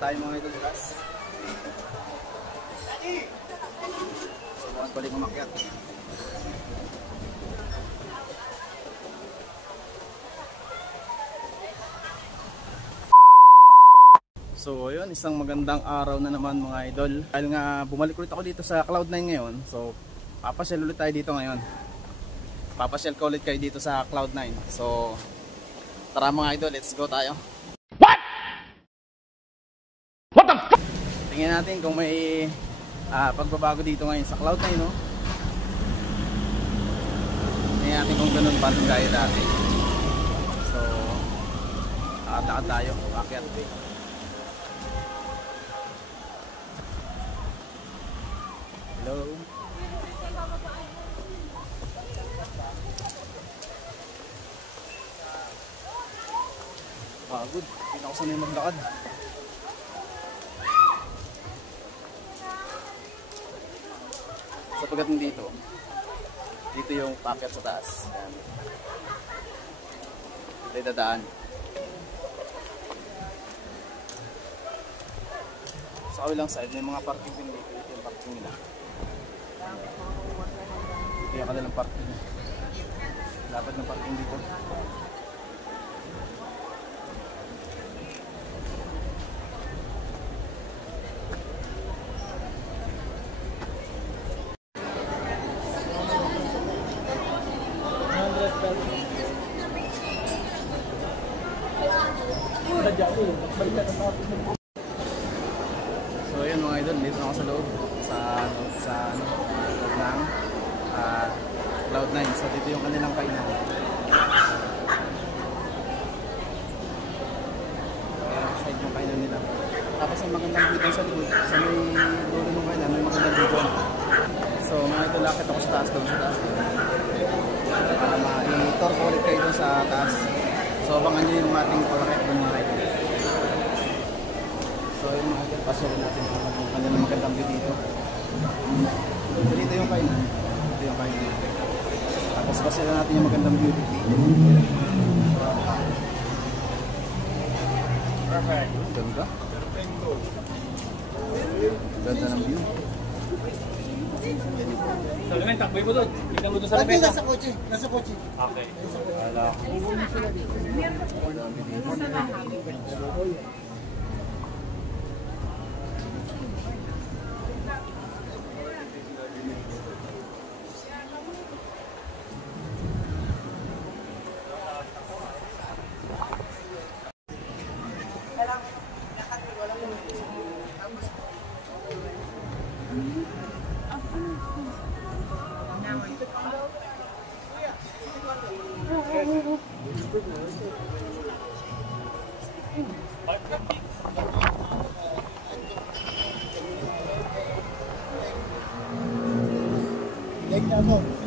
tayo mga idol guys. So bukas balik umakyat. So ayun, isang magandang araw na naman mga idol. Dahil nga bumalik ulit ako dito sa Cloud9 ngayon. So papasyal ulit tayo dito ngayon. Papasyal ko ulit kayo dito sa Cloud9. So tara mga idol, let's go tayo. What the fuck? Tingnan natin kung may pagbabago dito ngayon sa Cloud9, no? Tingnan natin kung ganun pa rin gaya dati. So lakad tayo, akyat. Hello. Pagod, hindi na ako sanay maglakad. Sa pagdating dito yung packet sa taas. Ayan. Dito yung dadaan. Sa kawilang side, may mga parking din dito. Dito yung parking nila. Dito yung kanilang parking. Lapad ng parking dito. So yun mga idol, dito na ako sa loob loob ng Cloud9. So dito yung kanilang kainan. Side yung kainan nila. Tapos may magandang view sa likod. Sa may dulo ng kainan, may magandang view. So mga idol, lakit ako sa taas doon. Para ma-tour ko ulit kayo doon sa taas. So abangan nyo yung ating correct doon mga idol. So yung mga idol, pasyalan natin kung kanya na magandang view dito. Dito yung kainan. Dito yung kainan. Tapos pasyalan natin yung magandang view dito. Perfect. Ganda. Ganda ng view. So, naman, takboy mo doon. Tignan mo doon sa lamesa. Nasa kotse. Nasa kotse. Okay. Wala.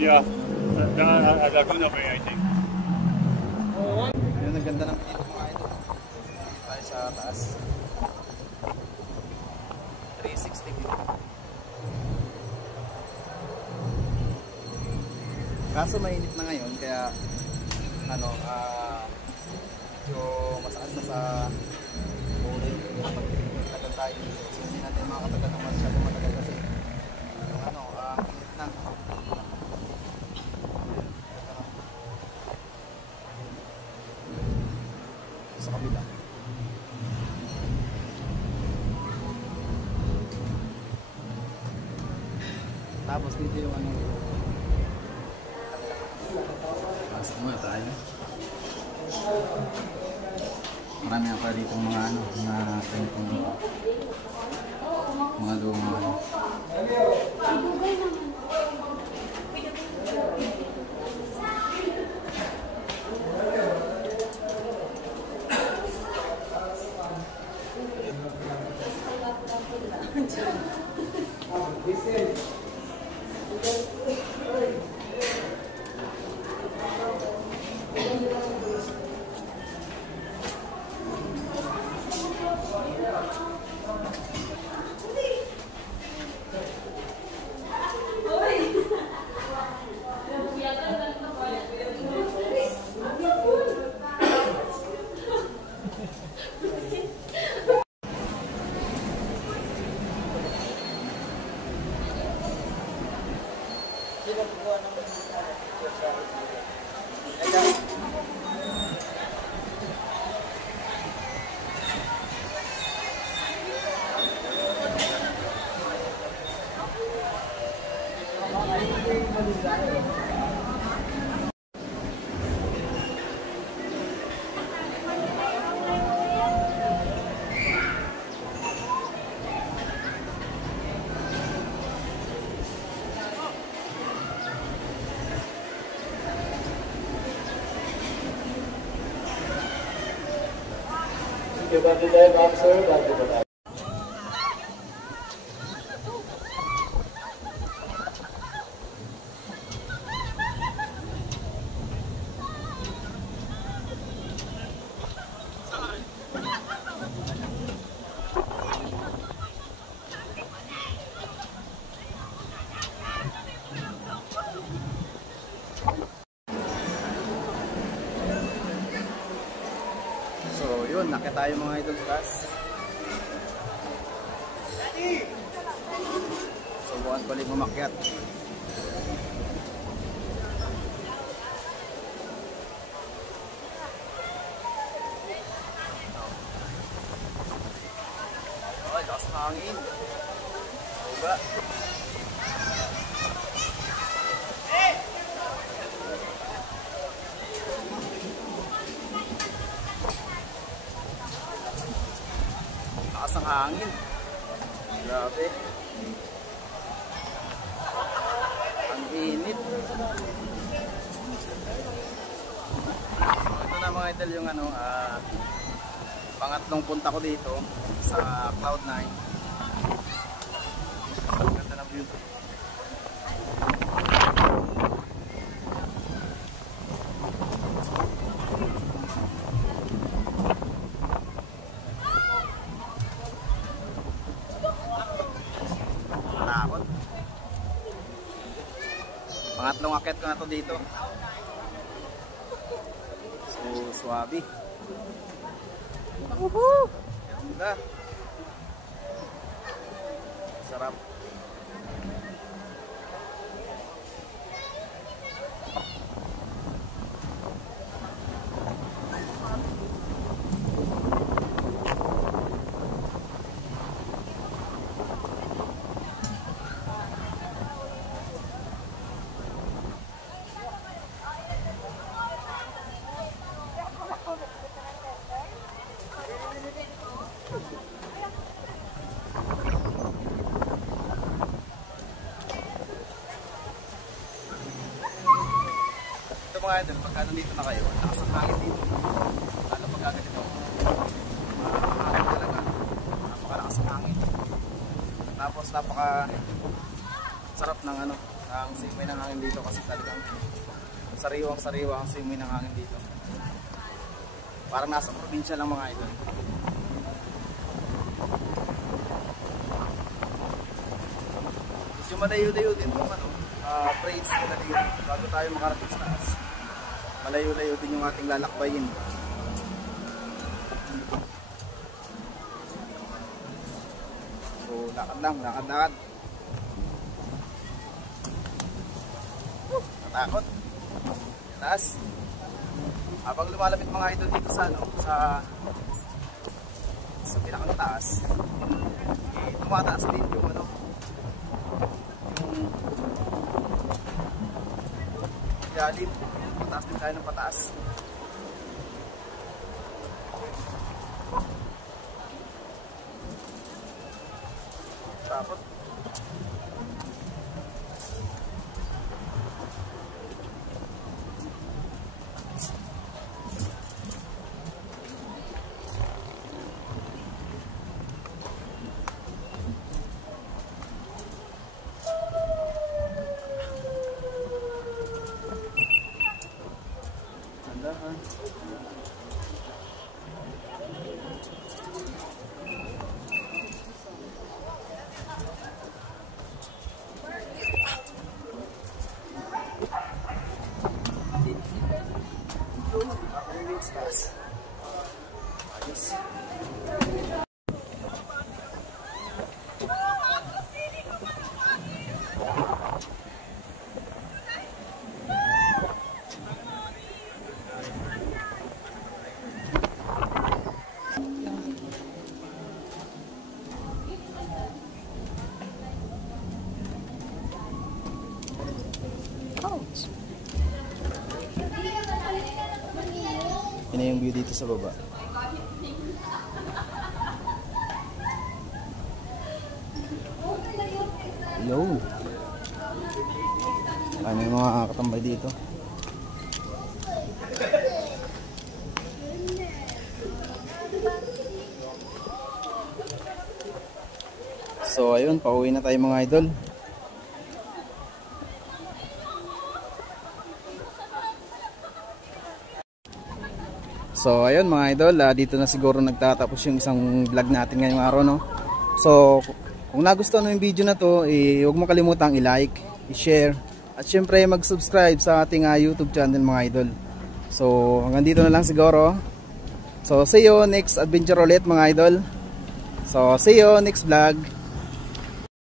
Yeah, Laguna Bay, I think. Yun, ang ganda ng dito mga idol. Tayo sa taas. 360 view. Kaso mainit na ngayon, kaya medyo masakit na sa ulo. Tagal tayo dito. So hindi natin makakatagal ng masyadong matagal kasi init na. Sa kabila. Tapos dito yung pasok muna tayo. Marami na pa dito mga mga lumang So yun, nakita tayo mga idol sa taas. Subukan ko ulit umakyat. Ay, lakas ng hangin. Diba? Lakas ng hangin. Grabe. Ang init. So, ito na mga idol yung ano, pangatlong punta ko dito sa Cloud9. Ang ganda ng view. Takot. Pangatlong akit ko na to dito. So, swabe. Woohoo! Ganda. Sarap. Mga idol, pagka nandito na kayo, lakas ang hangin dito. Lalo pagka ganito, hangin talaga. Napakalakas ang hangin. Tapos napaka sarap ng ano, ang simoy ng hangin dito kasi talagang sariwang-sariwa ang simoy ng hangin dito. Parang nasa probinsya lang mga idol. Medyo malayo-layo din itong ano, praise nila dito bago tayo makarating sa taas. Malayo-layo din yung ating lalakbayin. So, lakad lang, lakad-lakad. Natakot. Taas. Habang lumalapit mga idol dito sa ano, sa pinakang taas, tumataas din yung ano, yung galit. Pataas din tayo ng pataas. Tapos Ouch! Yun na yung view dito sa baba. Yo! Ay, may mga katambay dito. So ayun, pauwi na tayo mga idol. So ayun mga idol, dito na siguro nagtatapos yung isang vlog natin ngayong araw, no. So kung nagustuhan mo yung video na to, huwag mo kalimutang i-like, i-share, at syempre mag-subscribe sa ating YouTube channel mga idol. So hanggang dito na lang siguro. So see you next adventure ulit mga idol. So see you next vlog.